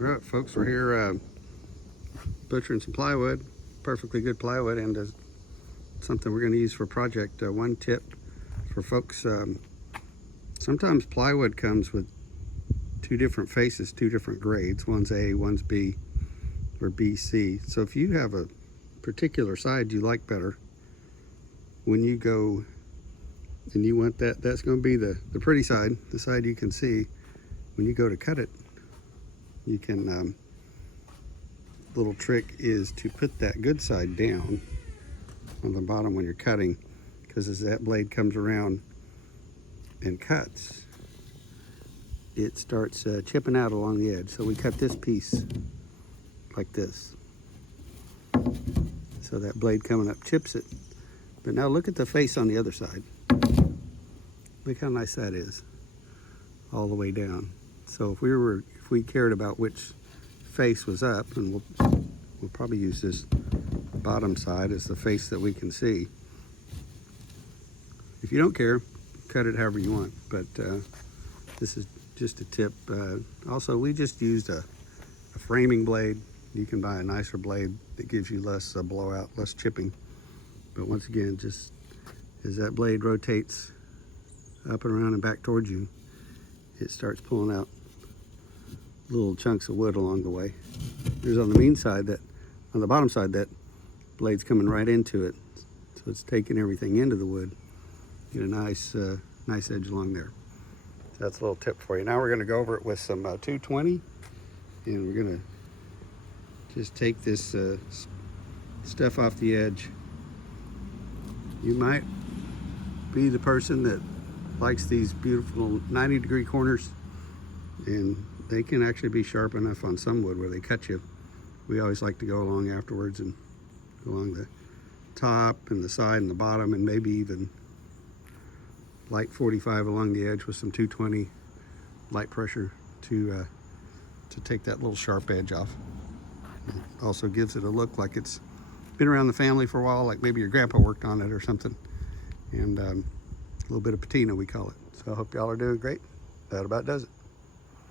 All right, folks, we're here butchering some plywood, perfectly good plywood, and something we're going to use for a project. One tip for folks, sometimes plywood comes with two different faces, two different grades. One's A, one's B, or BC. So if you have a particular side you like better, when you go and you want that's going to be the pretty side, the side you can see. When you go to cut it, you can, little trick is to put that good side down on the bottom when you're cutting, because as that blade comes around and cuts, it starts chipping out along the edge. So we cut this piece like this. So that blade coming up chips it. But now look at the face on the other side. Look how nice that is, all the way down. So if we cared about which face was up, and we'll probably use this bottom side as the face that we can see. If you don't care, cut it however you want, but this is just a tip. Also, we just used a framing blade. You can buy a nicer blade that gives you less blowout, less chipping. But once again, just as that blade rotates up and around and back towards you, it starts pulling out little chunks of wood along the way. There's on the mean side, that on the bottom side, that blade's coming right into it, so it's taking everything into the wood. Get a nice nice edge along there. So that's a little tip for you. Now we're going to go over it with some 220, and we're going to just take this stuff off the edge. You might be the person that likes these beautiful 90-degree corners, and they can actually be sharp enough on some wood where they cut you. We always like to go along afterwards and go along the top and the side and the bottom, and maybe even light 45 along the edge with some 220 light pressure to take that little sharp edge off. It also gives it a look like it's been around the family for a while, like maybe your grandpa worked on it or something. And a little bit of patina, we call it. So I hope y'all are doing great. That about does it.